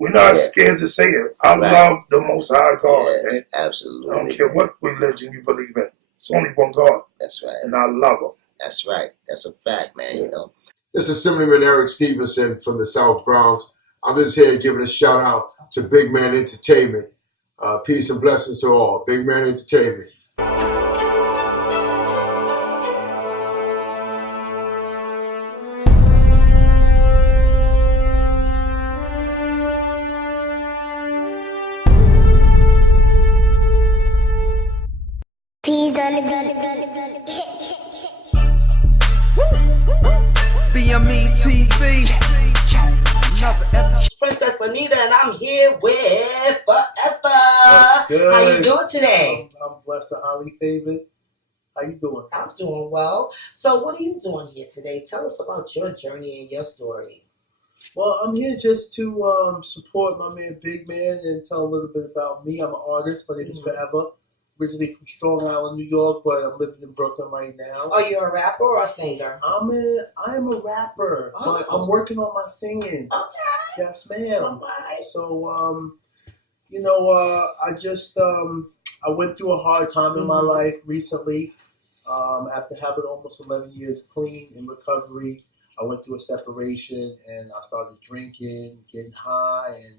We're not scared to say it. I love the Most High God. Yes, man. absolutely. I don't care what religion you believe in. It's only one God. That's right. And I love him. That's right. That's a fact, man, you know. This is Assemblyman Eric Stephenson from the South Bronx. I'm just here giving a shout out to Big Man Entertainment. Peace and blessings to all. Big Man Entertainment. BME TV. Princess Lanita, and I'm here with Forever. How you doing today? I'm blessed and highly favored. How you doing? I'm doing well. So what are you doing here today? Tell us about your journey and your story. Well, I'm here just to support my man Big Man and tell a little bit about me. I'm an artist. My name is Forever. Originally from Strong Island, New York, but I'm living in Brooklyn right now. Are you a rapper or a singer? I am a rapper, but I'm working on my singing. Okay. Yes, ma'am. All right. So, I just I went through a hard time in my life recently. After having almost 11 years clean in recovery, I went through a separation and I started drinking, getting high, and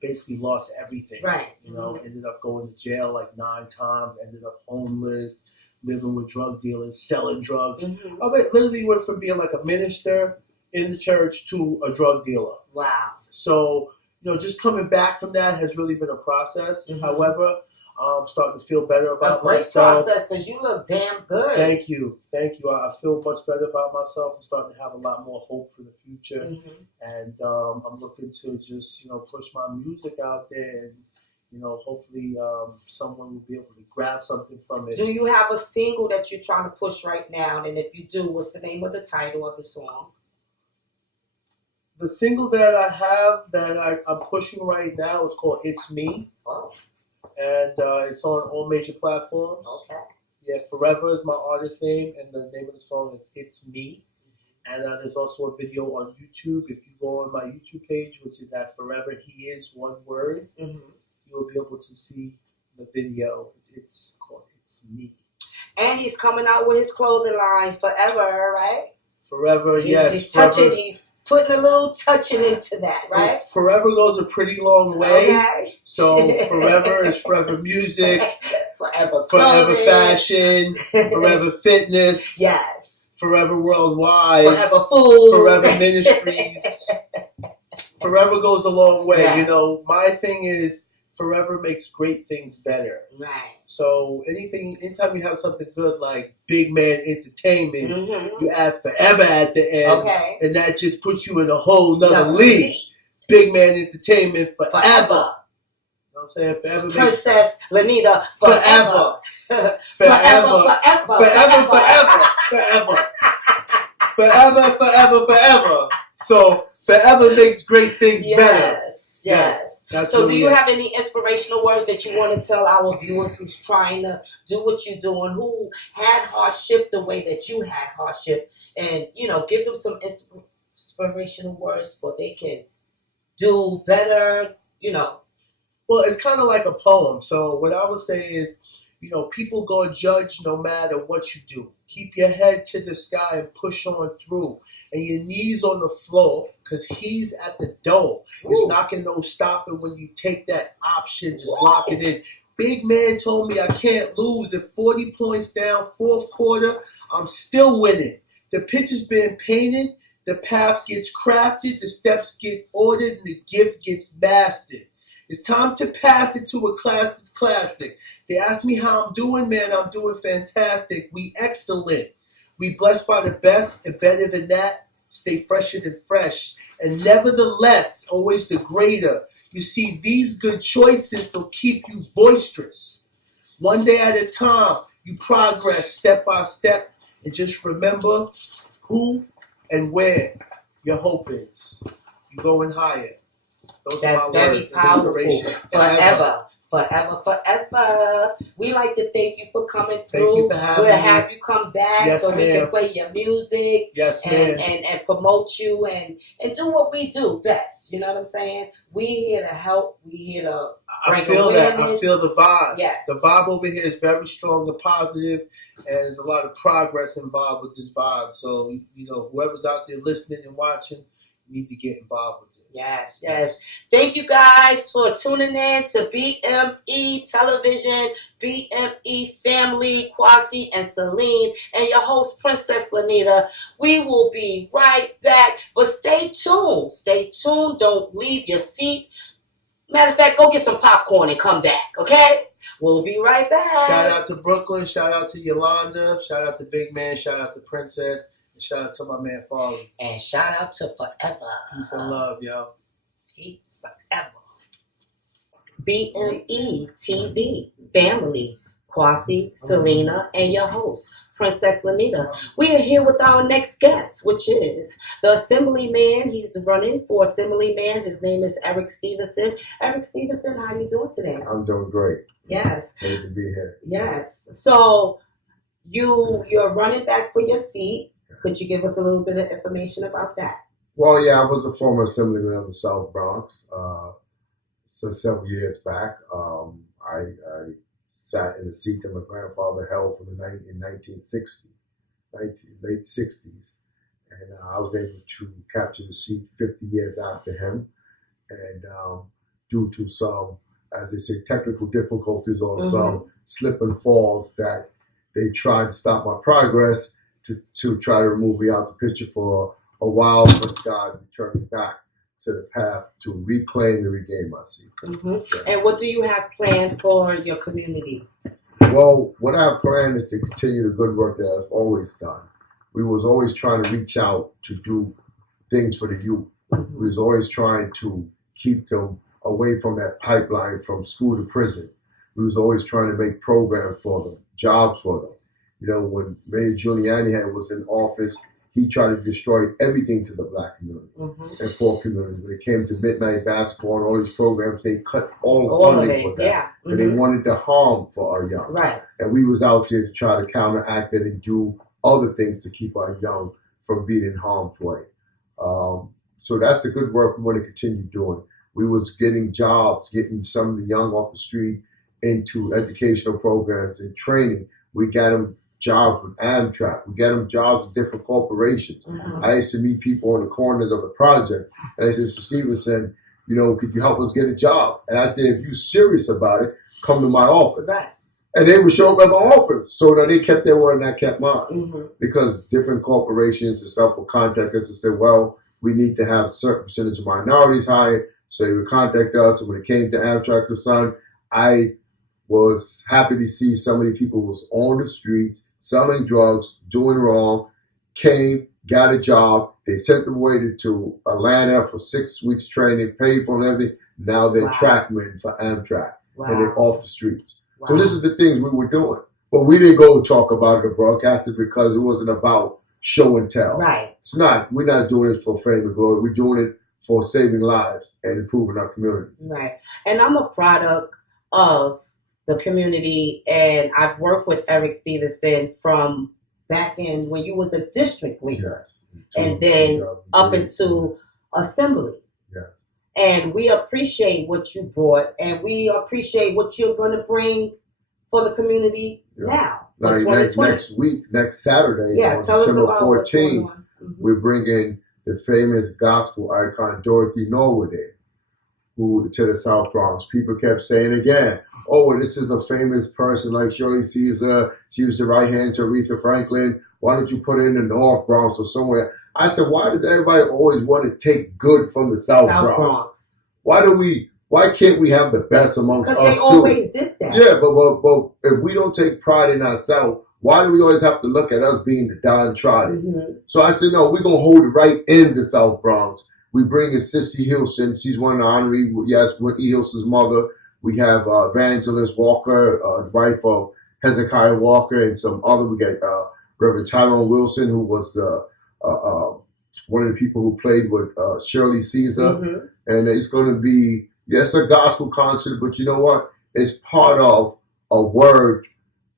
basically lost everything. Right. Ended up going to jail like 9 times, ended up homeless, living with drug dealers, selling drugs. I literally went from being like a minister in the church to a drug dealer. Wow. So, just coming back from that has really been a process. However, I'm starting to feel better about myself. A great process, because you look damn good. Thank you. I feel much better about myself. I'm starting to have a lot more hope for the future. And I'm looking to just, push my music out there and, hopefully someone will be able to grab something from it. Do you have a single that you're trying to push right now? And if you do, what's the name of the title of the song? The single that I have that I'm pushing right now is called It's Me. Oh. And it's on all major platforms. Okay. Yeah, Forever is my artist name, and the name of the song is It's Me. And there's also a video on YouTube. If you go on my YouTube page, which is at Forever He Is One Word, you'll be able to see the video. It's called It's Me. And he's coming out with his clothing line, Forever, right? Forever, yes. He's touching, he's putting a little touching into that, right? Forever goes a pretty long way. Okay. So Forever is Forever Music, Forever Fashion, Forever Fitness. Yes. Forever Worldwide. Forever Food. Forever Ministries. Forever goes a long way. Yes. My thing is Forever makes great things better. Right. So anytime you have something good like Big Man Entertainment, you add Forever at the end, and that just puts you in a whole nother league. Big Man Entertainment Forever. You know what I'm saying? Forever. Princess Lanita Forever. Forever. So Forever makes great things better. Yes. So do you have any inspirational words that you want to tell our viewers who's trying to do what you're doing, who had hardship the way that you had hardship, and, give them some inspirational words so they can do better, Well, it's kind of like a poem. So what I would say is, people go judge no matter what you do. Keep your head to the sky and push on through. And your knees on the floor, because he's at the door. It's knocking no stopping when you take that option, just lock it in. Big Man told me I can't lose. At 40 points down, fourth quarter, I'm still winning. The pitch has been painted, the path gets crafted, the steps get ordered, and the gift gets mastered. It's time to pass it to a class that's classic. They ask me how I'm doing, man, I'm doing fantastic. We excellent. We blessed by the best, and better than that, stay fresher than fresh. And nevertheless, always the greater. You see, these good choices will keep you boisterous. One day at a time, you progress step by step. And just remember who and where your hope is. You're going higher. That's very powerful. Forever. Forever, forever. We like to thank you for coming through. Thank you for having We'll me. have you come back Yes, so we ma'am. can play your music Yes, and, ma'am. and promote you and do what we do best. You know what I'm saying? We here to help. We here to I bring feel that. I awareness. feel the vibe. Yes. The vibe over here is very strong and positive, and there's a lot of progress involved with this vibe. So, you know, whoever's out there listening and watching, you need to get involved with this. Yes, yes. Thank you guys for tuning in to BME Television, BME Family, Kwasi and Celine, and your host, Princess Lanita. We will be right back, but stay tuned. Stay tuned. Don't leave your seat. Matter of fact, go get some popcorn and come back, okay? We'll be right back. Shout out to Brooklyn. Shout out to Yolanda. Shout out to Big Man. Shout out to Princess. And shout out to my man Farley. And shout out to Forever. Peace and love, yo. Peace forever. BME TV Family, Kwasi, Selena, and your host, Princess Lanita. We are here with our next guest, which is the Assemblyman. He's running for Assemblyman. His name is Eric Stephenson. Eric Stephenson, how are you doing today? I'm doing great. Yes. Glad to be here. Yes. So you're running back for your seat. Could you give us a little bit of information about that? Well, yeah, I was a former assemblyman of the South Bronx. So several years back, I sat in the seat that my grandfather held from in 1960, late 60s. And I was able to capture the seat 50 years after him. And due to some, as they say, technical difficulties or some slip and falls that they tried to stop my progress to try to remove me out the picture for a while, but God returned me back to the path to reclaim and regain my seat. And what do you have planned for your community? Well, what I have planned is to continue the good work that I've always done. We was always trying to reach out to do things for the youth. We was always trying to keep them away from that pipeline from school to prison. We was always trying to make programs for them, jobs for them. You know, when Mayor Giuliani was in office, he tried to destroy everything to the black community and poor community. When it came to midnight basketball and all these programs, they cut all funding for that. Yeah. And they wanted to harm for our young. Right. And we was out there to try to counteract it and do other things to keep our young from being in harm's way. So that's the good work we want to continue doing. We was getting jobs, getting some of the young off the street into educational programs and training. We got them jobs with Amtrak. We got them jobs with different corporations. I used to meet people on the corners of the project, and I said, Mr. Stephenson, you know, could you help us get a job? And I said, if you're serious about it, come to my office. Right. And they would show up at my office. So now they kept their word and I kept mine. Because different corporations and stuff would contact us and say, well, we need to have a certain percentage of minorities hired. So they would contact us. And when it came to Amtrak the Sun, I was happy to see so many people was on the streets, selling drugs, doing wrong, came, got a job. They sent them away to Atlanta for 6 weeks training, paid for them and everything. Now they're trackmen for Amtrak. And they're off the streets. So this is the things we were doing. But we didn't go talk about it or broadcast it because it wasn't about show and tell. Right. It's not. We're not doing it for fame and glory. We're doing it for saving lives and improving our community. Right. And I'm a product of the community, and I've worked with Eric Stephenson from back in when you was a district leader. Yes. And then up into assembly. And we appreciate what you brought, and we appreciate what you're going to bring for the community now. Like next week, next Saturday, on December 14th, we're bringing the famous gospel icon Dorothy Norwood in, to the South Bronx. People kept saying again, oh, well, this is a famous person like Shirley Caesar. She was the right hand to Aretha Franklin. Why don't you put it in the North Bronx or somewhere? I said, why does everybody always want to take good from the South Bronx? Why can't we have the best amongst us too? Because they always did that. Yeah, but if we don't take pride in ourselves, why do we always have to look at us being the downtrodden? So I said, no, we're going to hold it right in the South Bronx. We bring in Sissy Hilson. She's one of the honorees. Whitney Hilson's mother. We have Evangelist Walker, the wife of Hezekiah Walker, and some other. We got Reverend Tyrone Wilson, who was the one of the people who played with Shirley Caesar. And it's going to be, yes, a gospel concert, but you know what? is part of a word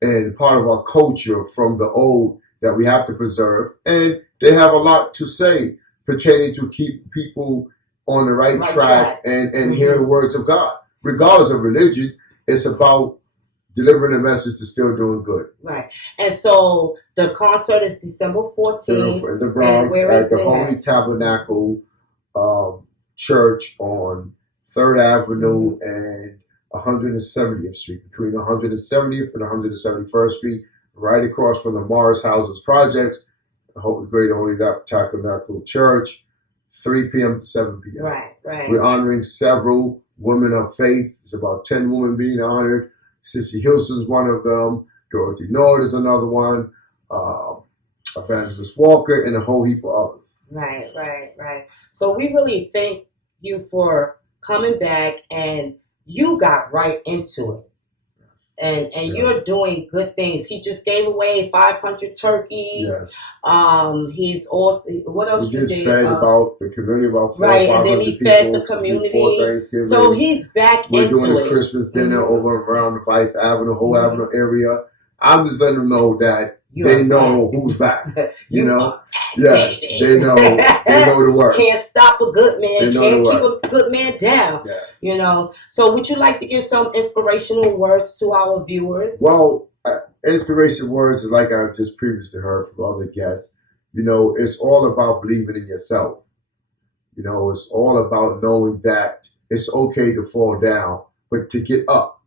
and part of our culture from the old that we have to preserve. And they have a lot to say pertaining to keep people on the right track and hearing the words of God. Regardless of religion, it's about delivering a message to still doing good. Right. And so the concert is December 14th. In the Bronx at the Holy Tabernacle Church on 3rd Avenue and 170th Street, between 170th and 171st Street, right across from the Mars Houses Projects, the Great Holy Tabernacle Church, 3 p.m. to 7 p.m. Right. We're honoring several women of faith. It's about 10 women being honored. Sissy Hilson's one of them. Dorothy Norwood is another one. Evangelist Walker, and a whole heap of others. Right. So we really thank you for coming back, and you got right into it. And you're doing good things. He just gave away 500 turkeys. Yes. He's also, what else we you just did? fed about the community, about 400 right, and then he fed the community. Before Thanksgiving. So he's back We're into it. We're doing a Christmas dinner over around the Vice Avenue, whole Avenue area. I'm just letting them know that they know who's back. You know? Yeah, they know the word. Can't stop a good man. Can't keep a good man down. Yeah. You know. So would you like to give some inspirational words to our viewers? Well, inspirational words is like I've just previously heard from other guests. You know, it's all about believing in yourself. You know, it's all about knowing that it's okay to fall down, but to get up.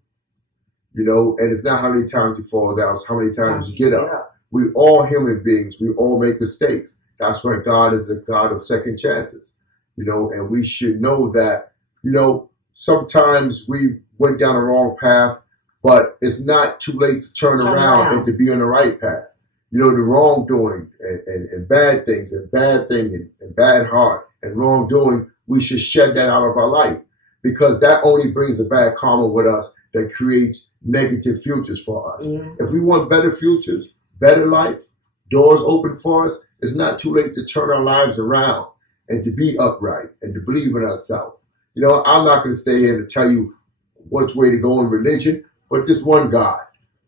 You know, and it's not how many times you fall down, it's how many times you get up. We all human beings. We all make mistakes. That's why God is a God of second chances. You know, and we should know that, you know, sometimes we went down the wrong path, but it's not too late to turn around and to be on the right path. You know, the wrongdoing and bad things and bad thinking and bad heart and wrongdoing, we should shed that out of our life, because that only brings a bad karma with us that creates negative futures for us. If we want better futures, better life, doors open for us, it's not too late to turn our lives around and to be upright and to believe in ourselves. You know, I'm not going to stay here to tell you which way to go in religion, but this one God.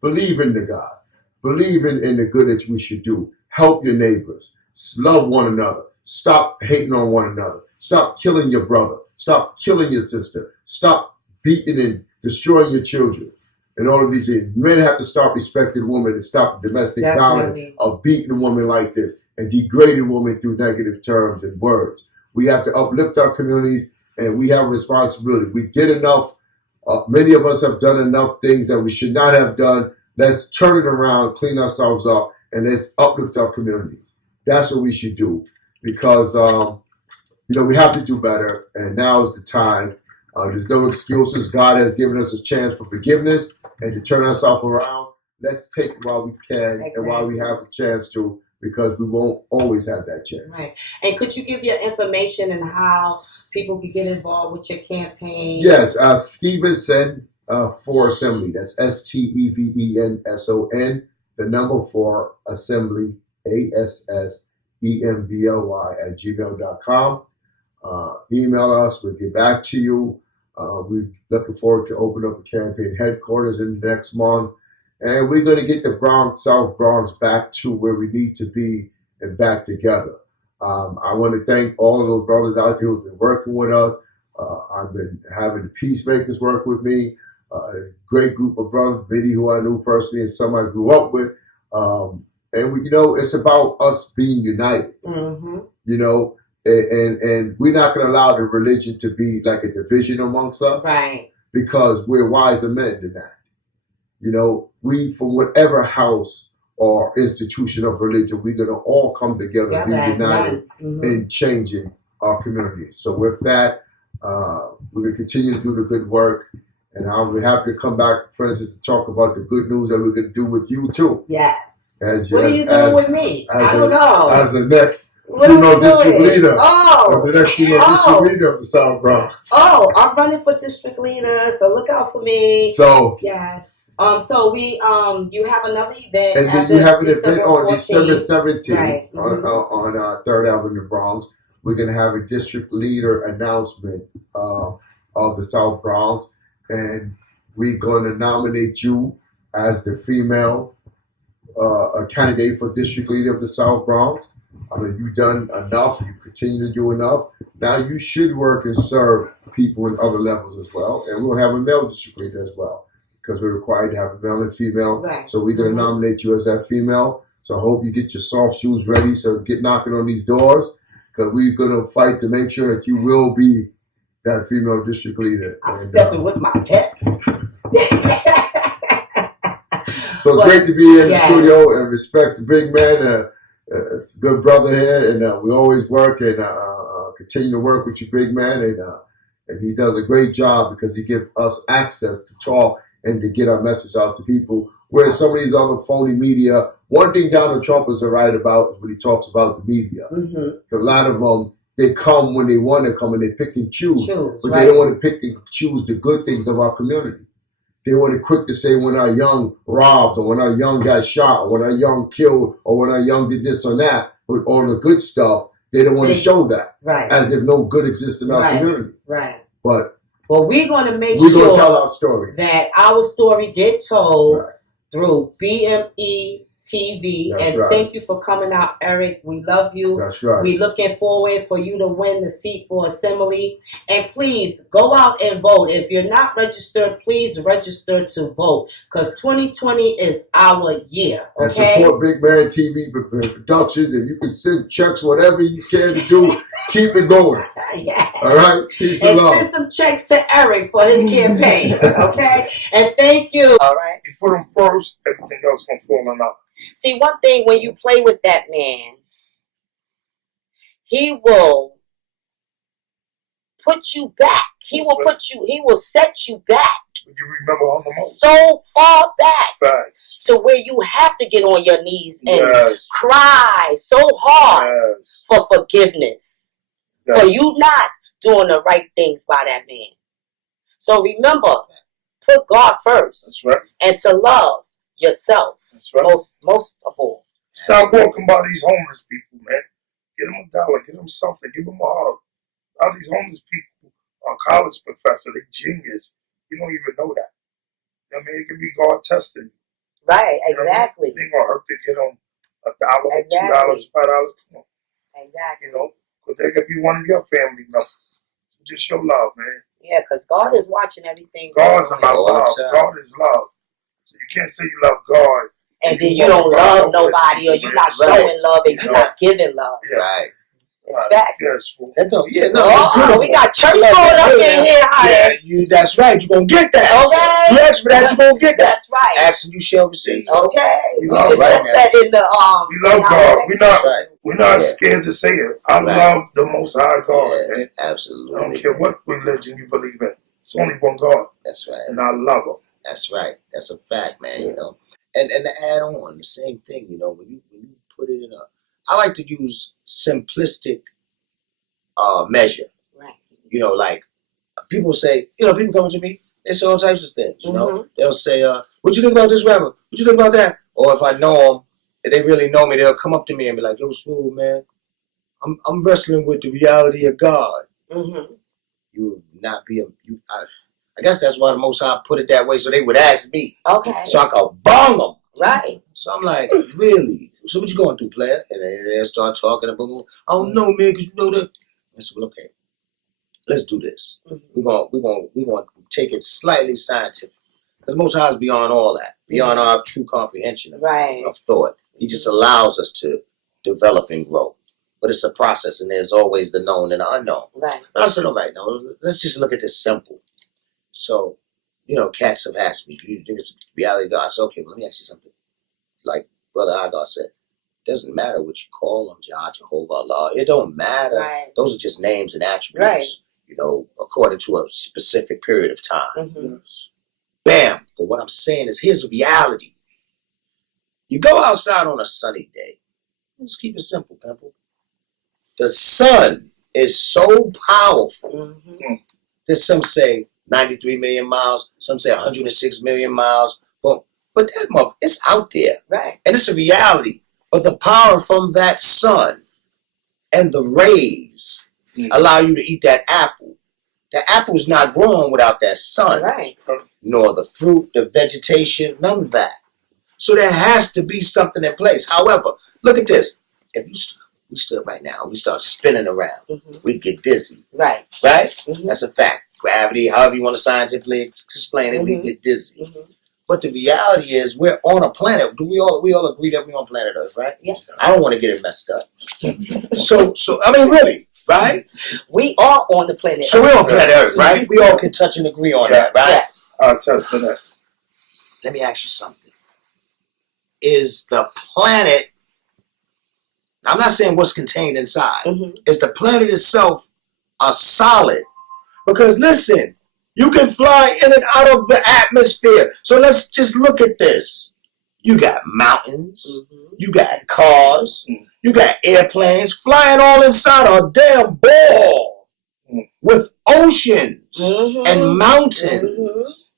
Believe in the God. Believe in the good that we should do. Help your neighbors. Love one another. Stop hating on one another. Stop killing your brother. Stop killing your sister. Stop beating and destroying your children. And all of these things. Men have to start respecting women and stop domestic violence of beating a woman like this and degrading women through negative terms and words. We have to uplift our communities, and we have a responsibility. We did enough. Many of us have done enough things that we should not have done. Let's turn it around, clean ourselves up, and let's uplift our communities. That's what we should do, because you know, we have to do better, and now is the time. There's no excuses. God has given us a chance for forgiveness and to turn ourselves around. Let's take it while we can and while we have a chance to, because we won't always have that chance. Right. And could you give your information and how people can get involved with your campaign? Yes, Stephenson for Assembly. That's STEVENSON. The number for Assembly, ASSEMBLY @gmail.com. Email us. We'll get back to you. We're looking forward to open up a campaign headquarters in the next month. And we're going to get the Bronx, South Bronx back to where we need to be and back together. I want to thank all of those brothers out there who've been working with us. I've been having the peacemakers work with me. A great group of brothers, many who I knew personally and some I grew up with. And we, you know, it's about us being united. You know, and we're not going to allow the religion to be like a division amongst us. Right. Because we're wiser men than that. You know, we, from whatever house or institution of religion, we're going to all come together and be united in changing our community. So with that, we're going to continue to do the good work. And I'll be happy to come back, Francis, to talk about the good news that we're going to do with you, too. Yes. What are you doing with me? I don't know. As the next What female district leader. Oh. The next female district leader of the South Bronx. Oh, I'm running for district leader, so look out for me. So. Yes. So we, you have another event. And then you have an event on 14th. December 17th right. on 3rd Avenue, Bronx. We're going to have a district leader announcement of the South Bronx. And we're going to nominate you as the female candidate for district leader of the South Bronx. I mean, you've done enough. You continue to do enough. Now you should work and serve people in other levels as well. And we'll have a male district leader as well, because we're required to have a male and female. Right. So we're going to nominate you as that female. So I hope you get your soft shoes ready. So get knocking on these doors, because we're going to fight to make sure that you will be that female district leader. I'm stepping with my pet. So it's great to be in the studio, and respect the big man. It's a good brother here, and we always work and continue to work with you, big man. And he does a great job, because he gives us access to talk and to get our message out to people. Whereas some of these other phony media, one thing Donald Trump is right about is when he talks about the media. Mm-hmm. A lot of them, they come when they want to come, and they pick and choose. But they don't want to pick and choose the good things of our community. They want to quick to say when our young robbed, or when our young got shot, or when our young killed, or when our young did this or that, with all the good stuff. They don't want to show that, as if no good exists in our community. Right. But we're going to make sure going to tell our story. That our story get told through BME TV. That's and right. Thank you for coming out, Eric. We love you. That's right. We're looking forward for you to win the seat for Assembly. And please go out and vote. If you're not registered, please register to vote, because 2020 is our year. Okay. And support Big Man TV production. If you can send checks, whatever you can to do, keep it going. Yeah. All right. Peace and love. Send some checks to Eric for his campaign. Okay. And thank you. All right. You put him first, everything else gonna fall in line. See, one thing, when you play with that man, he will put you back. He will set you back. You remember on the most. So far back. Facts. To where you have to get on your knees and cry so hard for forgiveness. For you not doing the right things by that man. So remember, put God first. That's right. And to love yourself. That's right. Most of all. Stop walking by these homeless people, man. Get them $1, get them something, give them a hug. A lot of these homeless people are college professors, they genius. You don't even know that. You know what I mean? It can be God testing. Right, exactly. It ain't gonna hurt to get them $1, $2, $5. Come on. Exactly. You know, because they could be one of your family members. So just show love, man. Yeah, because God is watching everything. God's about love. God is love. So you can't say you love God and then you don't love nobody, or you're not showing love, and you're not giving love. Yeah. Right. It's facts. Yes. We got church going up in here. Yeah, that's right. You're going to get that. Okay. You ask for that, you're going to get that. That's right. Ask and you shall receive. Okay. We just set that in the we love God. We're not scared to say it. I love the Most High God. Yes, absolutely. I don't care what religion you believe in. It's only one God. That's right. And I love Him. That's right. That's a fact, man. You know. And to add on the same thing, you know, when you put it in I like to use simplistic measure. Right. You know, like people say, people come to me, they say all types of things. You know, they'll say, "What you think about this rapper? What you think about that?" Or if I know them, if they really know me, they'll come up to me and be like, "Yo, Smooth, man, I'm wrestling with the reality of God." Mm-hmm. You would not be I guess that's why the Most High put it that way, so they would ask me. Okay. So I could bong them. Right. So I'm like, really? So what you going through, player? And they start talking about, I don't know, man, because you know that. I said, well, okay, let's do this. Mm-hmm. We're gonna take it slightly scientific. Because Most High is beyond all that, beyond our true comprehension of thought. He just allows us to develop and grow. But it's a process, and there's always the known and the unknown. Right. And I said, all right, now let's just look at this simple. So, cats have asked me, do you think it's reality of God? I said, okay, well, let me ask you something. Like Brother Agar said, it doesn't matter what you call them, Jah, Jehovah, Allah. It don't matter. Right. Those are just names and attributes, according to a specific period of time. Mm-hmm. Bam. But what I'm saying is, here's the reality. You go outside on a sunny day. Let's keep it simple, Pimple. The sun is so powerful that some say 93 million miles, some say 106 million miles. But that mother, it's out there. Right. And it's a reality. But the power from that sun and the rays allow you to eat that apple. The apple's not growing without that sun. Right. Nor the fruit, the vegetation, none of that. So there has to be something in place. However, look at this. If we stood right now and we start spinning around, we get dizzy. Right. Right? That's a fact. Gravity, however you want to scientifically explain it, we get dizzy. But the reality is we're on a planet. Do we all agree that we're on planet Earth, right? Yeah. I don't want to get it messed up. So I mean really, right? We are on the planet Earth. So we're on planet Earth, right? We all can touch and agree on that, right? Yeah. I'll test to that. Let me ask you something. Is the planet, I'm not saying what's contained inside, is the planet itself a solid? Because listen, you can fly in and out of the atmosphere. So let's just look at this. You got mountains, you got cars, you got airplanes flying all inside a damn ball with oceans and mountains.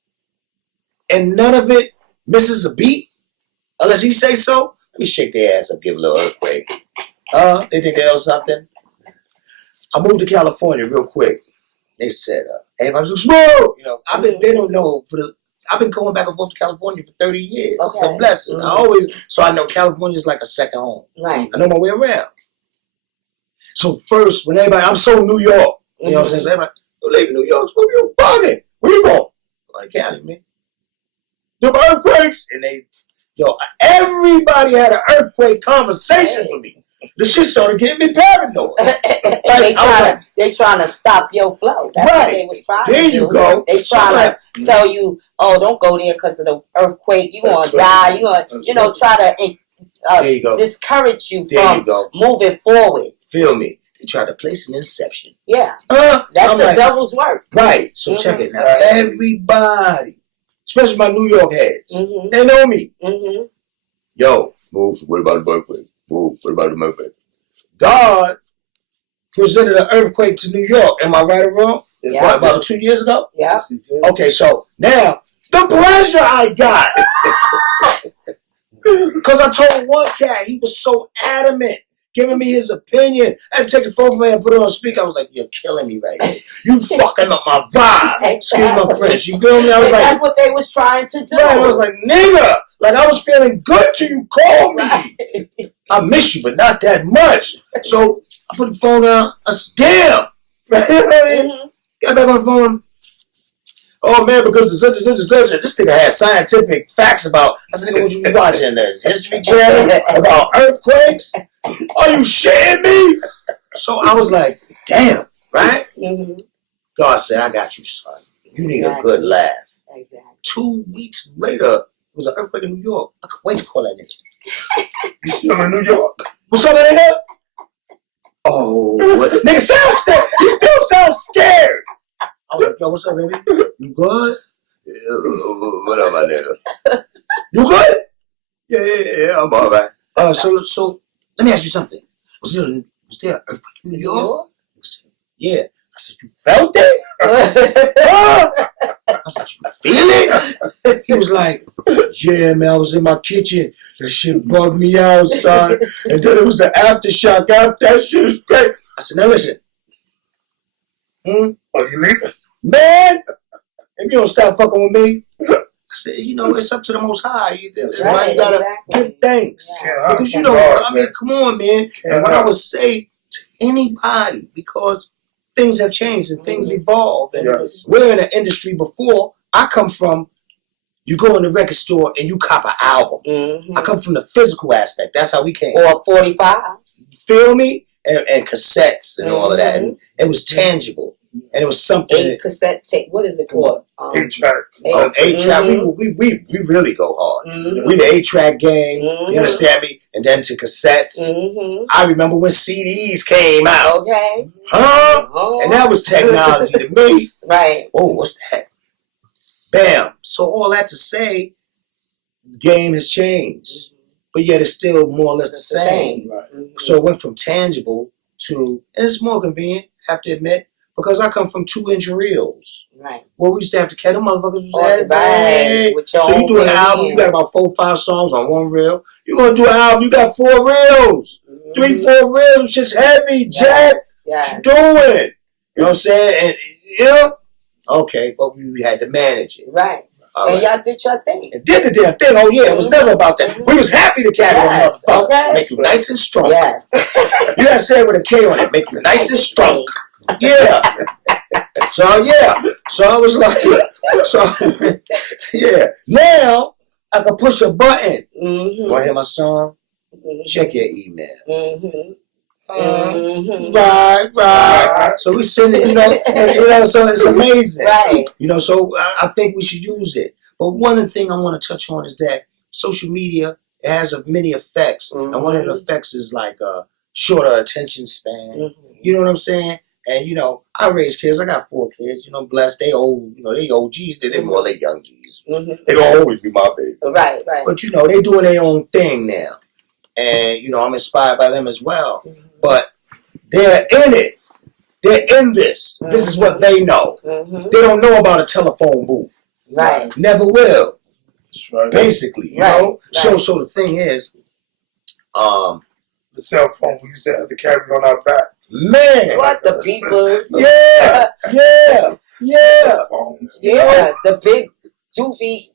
And none of it misses a beat, unless he say so. Let me shake their ass up, give a little earthquake. They think they owe something. I moved to California real quick. They said, everybody's like, smooth. You know, they don't know. I've been going back and forth to California for 30 years. Okay. It's a blessing. So I know California is like a second home. Right. I know my way around. So first, when everybody, I'm so New York. You know what I'm saying? So everybody, live in New York. Where you bugging? Where you going? Like Cali, man. The earthquakes, and everybody had an earthquake conversation with me. The shit started getting me paranoid. They trying to stop your flow. That's what they was trying to do. There you go. They trying to tell you, oh, don't go there because of the earthquake. You gonna die. You gonna try to discourage you from moving forward. Feel me? They tried to place an inception. Yeah, that's the devil's work. Right. So check it now. Everybody, especially my New York heads, they know me. Yo, move. What about the earthquake? Move. What about the earthquake? God presented an earthquake to New York. Am I right or wrong? Yeah. About 2 years ago? Yeah. Okay, so now the pleasure I got. Because I told one cat, he was so adamant, giving me his opinion. I had to take the phone from me and put it on speaker. I was like, you're killing me right now. You fucking up my vibe. Excuse my French. You feel me? I was like, that's what they was trying to do. Right, I was like, nigga. Like, I was feeling good till you called me. Right. I miss you, but not that much. So I put the phone down. I said, damn. Right? Got back on the phone. Oh, man, because the such. This nigga had scientific facts about. I said, nigga, what you be watching? The History Channel about earthquakes? Are you shitting me? So I was like, damn, right? God said, I got you, son. You need a good laugh. Exactly. 2 weeks later, it was an earthquake in New York. I couldn't wait to call that nigga. You still in New York? What's up, nigga? Oh, nigga sounds scared. He still sounds scared. I was like, yo, what's up, baby? You good? Yeah, what up, my nigga? You good? Yeah, I'm all right. So let me ask you something. Was there an earthquake in New York? Said, yeah. I said, you felt it? I said, you feel it? He was like, yeah, man, I was in my kitchen. That shit bugged me out, son. And then it was the aftershock. That shit is great. I said, now listen. Are you leaving? Man, if you don't stop fucking with me. I said, it's up to the Most High. You gotta give thanks. Yeah, because come on, man. And what I would say to anybody, because things have changed and things evolve. And we're in an industry before. I come from, you go in the record store and you cop an album. I come from the physical aspect. That's how we came. Or 45. Feel me? And cassettes and all of that. And it was tangible. And it was something. 8 cassette tape. What is it called? 8-track. 8-track. We really go hard. We the 8-track game. You understand me? And then to cassettes. I remember when CDs came out. Okay. Huh? And that was technology to me. Right. Oh, what's that? Bam. So all that to say, the game has changed. But yet it's still more or less the same. Right. So it went from tangible to, and it's more convenient, have to admit, because I come from 2-inch reels. Right. Well, we used to have to carry them motherfuckers. So you do an album, you got about 4 or 5 songs on one reel. You're going to do an album, you got 4 reels. 3, 4 reels, shit's heavy, Jack. What you doing? You know what I'm saying? And Yeah. Okay, but we had to manage it. Right. All and right. y'all did your thing. And did the damn thing. Oh yeah, it was never about that. We was happy to carry on motherfucker. Okay. Make you nice and strong. Yes. You gotta say it with a K on it. Make you nice and strong. Yeah. So yeah. So I was like, yeah. Now I can push a button. Mm-hmm. Want to hear my song? Mm-hmm. Check your email. Mm-hmm. Right. So we send it, so it's amazing. Right. So I think we should use it. But one thing I want to touch on is that social media, it has many effects. Mm-hmm. And one of the effects is like a shorter attention span. Mm-hmm. You know what I'm saying? And, I raise kids. I got 4 kids. Blessed. They old, they OGs. They more like young G's. Mm-hmm. They gonna always be my baby. Right. But, they doing their own thing now. And, I'm inspired by them as well. Mm-hmm. But they're in it. They're in this. Mm-hmm. This is what they know. Mm-hmm. They don't know about a telephone booth. Right. Never will. That's right. Basically, you know? Right. So the thing is, the cell phone we used to have to carry on our back. Man. What the peoples? Yeah. The big doofy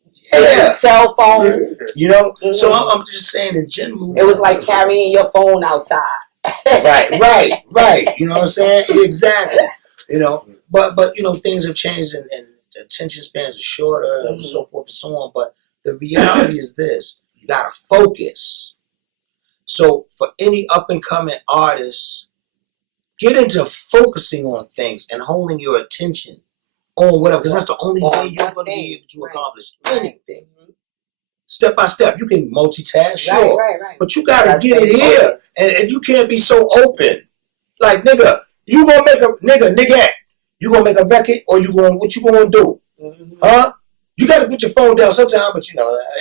cell phones. Mm-hmm. So I'm just saying in general. It was like carrying your phone outside. Right. You know what I'm saying? Exactly. But things have changed and attention spans are shorter and so forth and so on. But the reality is this: you gotta focus. So for any up and coming artists, get into focusing on things and holding your attention on whatever, because that's the only way you're going to be able to accomplish anything. Step by step, you can multitask, sure, but you got to get it here, and you can't be so open. Like nigga, you gonna make a nigga, you gonna make a record, or what you gonna do? Huh? You got to put your phone down sometime, but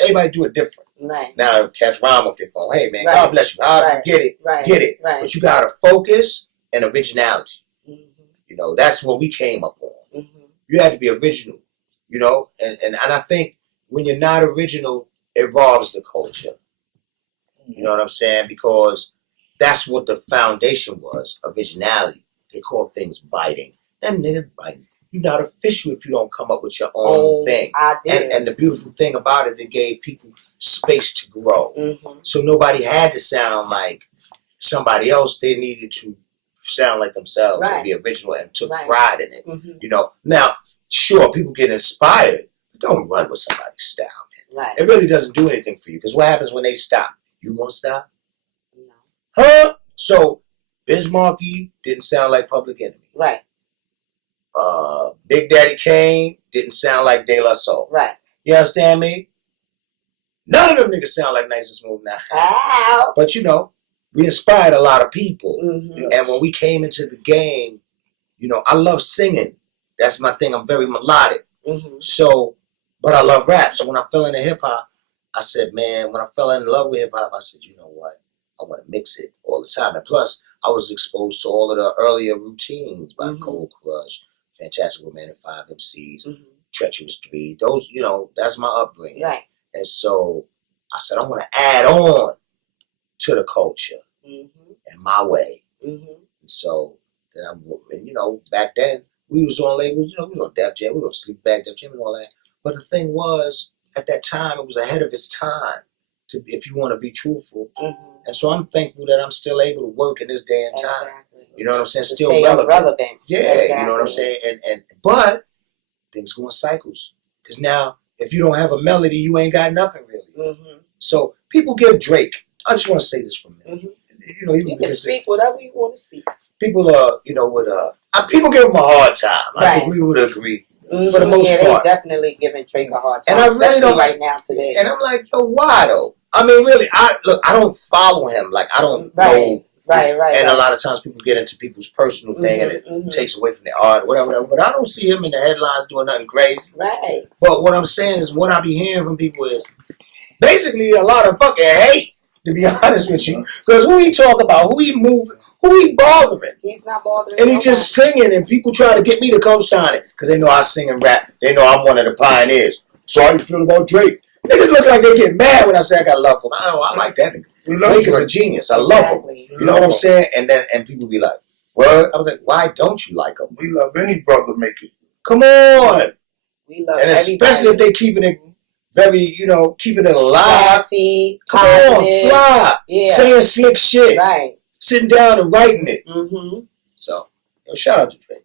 everybody do it different. Right. Now catch rhyme off your phone. Hey man, God bless you. However you get it, get it. Right. But you got to focus and originality. Mm-hmm. That's what we came up on. Mm-hmm. You had to be original. And I think when you're not original, it robs the culture. You know what I'm saying? Because that's what the foundation was, originality. They call things biting. Them niggas biting. You're not official if you don't come up with your own thing. And the beautiful thing about it, it gave people space to grow. Mm-hmm. So nobody had to sound like somebody else. They needed to sound like themselves and be original and took pride in it. Mm-hmm. Now, sure, people get inspired, but don't run with somebody's style, man. Right. It really doesn't do anything for you, because what happens when they stop? You gonna stop? No. Huh? So, Biz Markie didn't sound like Public Enemy. Right. Big Daddy Kane didn't sound like De La Soul. Right. You understand me? None of them niggas sound like Nice and Smooth now. Ow. But we inspired a lot of people. Mm-hmm. And when we came into the game, I love singing. That's my thing. I'm very melodic. Mm-hmm. So, but I love rap. So when I fell into hip hop, I said, man, when I fell in love with hip hop, I said, you know what? I want to mix it all the time. And plus, I was exposed to all of the earlier routines by Cold Crush, Fantastic Romantic 5 MCs, Treacherous 3. Those, that's my upbringing. Right. And so I said, I want to add on to the culture in my way. Mm-hmm. And so then back then we was on labels, we was on Def Jam, we was on Sleep Back Def Jam and all that. But the thing was, at that time, it was ahead of its time, if you want to be truthful. Mm-hmm. And so I'm thankful that I'm still able to work in this day and time. Exactly. You know what I'm saying? Still relevant. Yeah, exactly. You know what I'm saying? But things go in cycles. Because now, if you don't have a melody, you ain't got nothing really. Mm-hmm. So people give Drake. I just want to say this for a minute. Mm-hmm. You can speak whatever you want to speak. People people give him a hard time. Right. I think we would agree. Mm-hmm. For the most part. They definitely giving Drake a hard time, and I especially really don't, right now today. And I'm like, yo, why though? I mean, really, I don't follow him. Like, I don't know. Right. And a lot of times people get into people's personal thing and it takes away from their art, whatever. But I don't see him in the headlines doing nothing crazy. Right. But what I'm saying is, what I be hearing from people is basically a lot of fucking hate, to be honest with you. Because who he talk about, who he moving, who he bothering? He's not bothering. And he just singing, and people try to get me to co-sign it because they know I sing and rap. They know I'm one of the pioneers. So how you feel about Drake? Niggas look like they get mad when I say I got love for him. I like that nigga. Drake is a genius. I love him. You know what I'm saying? And people be like, Well, I was like, why don't you like them? We love any brother making. Come on. We love And especially if they keeping it very, keeping it alive. Classy, Come positive. on, fly. Yeah. Saying slick shit. Right. Sitting down and writing it. Mm-hmm. So, shout out to Drake.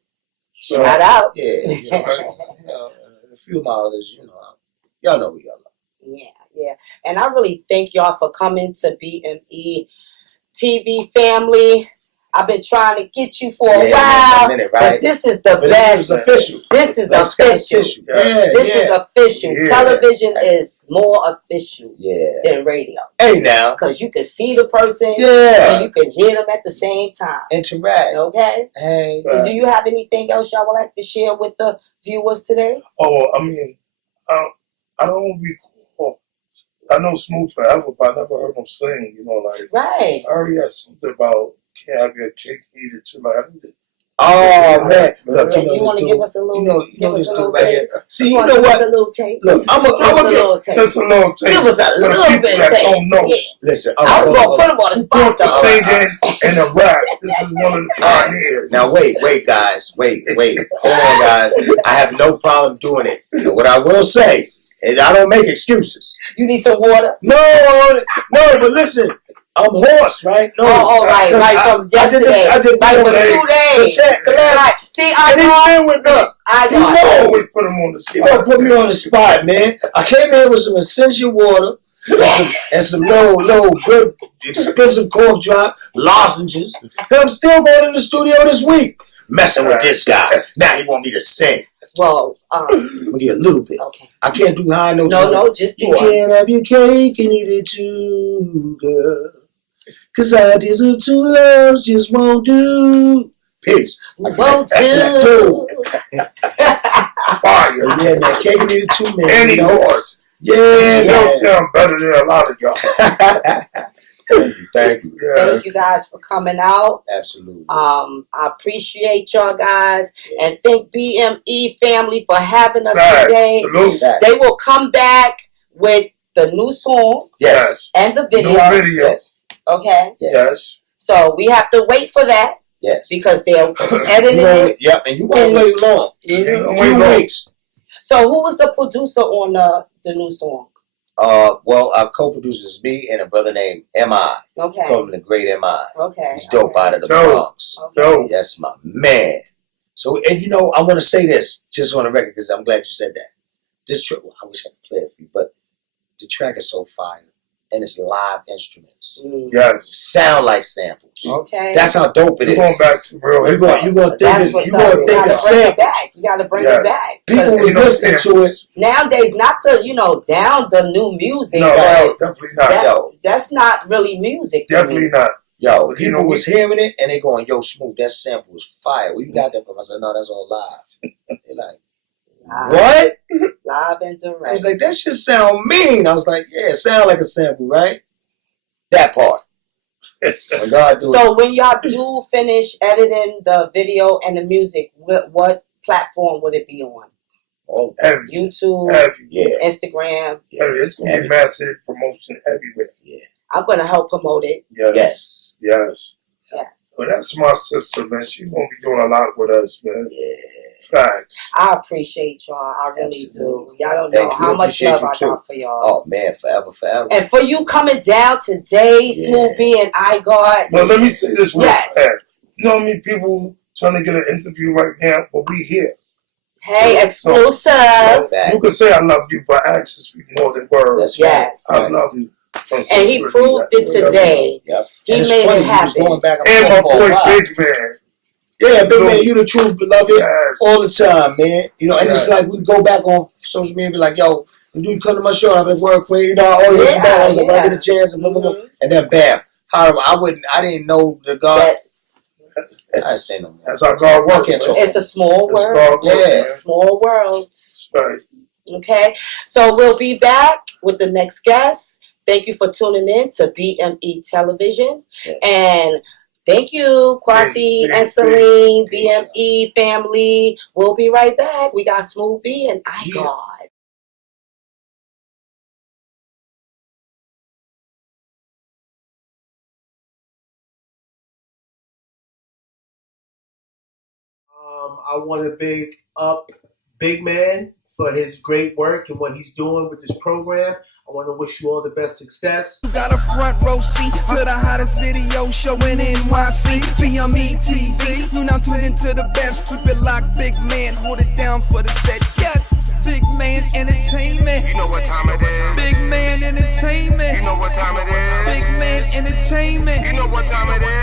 Shout out. Yeah. A few of my others, y'all know we y'all love. Yeah. And I really thank y'all for coming to BME TV family. I've been trying to get you for a while, minute, right? but this is the best. This is official. This is official. This is official. Yeah. Television is more official than radio. Hey, now. Because you can see the person and you can hear them at the same time. Interact. Okay? Hey. And do you have anything else y'all would like to share with the viewers today? Oh, I mean, I don't recall. I know Smooth forever, but I never heard him sing, Right. I already had something about can't have your cake eaten too. Like, I need to. Oh, man. Look, you want to give us a little, this dude little right here. taste? See, you know what? A little taste? Look, I'm a little taste. Just a little taste. Give us a little bit of taste. Yeah. Listen, I was going to put him on the spot, though. Singing and a rap. This is one of the pioneers. Now, wait, guys. Wait. Hold on, guys. I have no problem doing it. And what I will say, and I don't make excuses. You need some water? No, but listen. I'm hoarse, right? No, right. From yesterday. I did right, for 2 days. Right. See, I know. Always put him on the spot. You gonna put me on the spot, man. I came here with some essential water and some little good expensive cough drop lozenges. And I'm still going in the studio this week. Messing with this guy. Now he want me to sing. Well, I'm gonna get a little bit. Okay. I can't do high notes. No, just do it. You can't have your cake and eat it too, girl. 'Cause ideas of two loves just won't do. Peace. Won't do. Fire. Yeah, man. Cake and eat it too, man. Any horse. Yeah. You still sound better than a lot of y'all. Thank you. Yeah. Thank you guys for coming out. Absolutely. I appreciate y'all guys and thank BME family for having us today. Salute. They will come back with the new song and the video. New video. Yes. Okay. Yes. So we have to wait for that. Yes. Because they're editing it. Yep, and you won't wait long. A few weeks. So who was the producer on the new song? Well, our co-producer is me and a brother named M.I. Okay. Call him the Great M.I. Okay. He's dope out of the Bronx. Okay. That's my man. So, and I want to say this just on the record because I'm glad you said that. This track, I wish I could play it for you, but the track is so fire. And it's live instruments. Yes. Sound like samples. Okay. That's how dope it is. You're going back to real hip hop. You're going to think of samples. You got to bring it back. People was listening to it. Nowadays, not down the new music. No, definitely not. That's not really music. Definitely not. Yo, people was hearing it and they going, yo, Smooth, that sample was fire. Where you got that from? I said, no, that's all live. They're like, what? Live and direct. I was like, that shit sound mean. I was like, yeah, it sound like a sample, right? That part. When God do so when y'all do finish editing the video and the music, what platform would it be on? Oh, YouTube, Instagram. Yeah, it's going to be massive promotion everywhere. Yeah. I'm going to help promote it. Yes. But that's my sister, man. She's going to be doing a lot with us, man. Yeah. Facts. I appreciate y'all. I really do. Y'all don't know how much love I got for y'all. Oh, man, forever. And for you coming down today, Smooth B and I got. Well, let me say this real fast. You know how many people trying to get an interview right now, but we here. Hey, exclusive. So, you can say I love you, but actions speak more than words. That's yes. I love you. And he proved it today. Yep. He made it happen. And my boy, Big Man. Yeah, Big Man, you the truth, beloved, all the time, man. And it's like we go back on social media and be like, yo, when you come to my show, I'm at work, you know, I always when I get a chance, and then bam. I didn't know the God. I didn't say no more. That's how God works. It's a small world. Yeah. Small world. Right. Okay. So we'll be back with the next guest. Thank you for tuning in to BME Television. Yes. And thank you, Kwasi and Celine, BME family. We'll be right back. We got Smooth B and I God. I want to big up Big Man for his great work and what he's doing with this program. I want to wish you all the best success. You got a front row seat to the hottest video show in NYC. BME TV. You now tune into the best. Keep it locked, Big Man. Hold it down for the set. Yes. Big Man Entertainment. You know what time it is. Big Man Entertainment. You know what time it is. Big Man Entertainment. You know what time it is.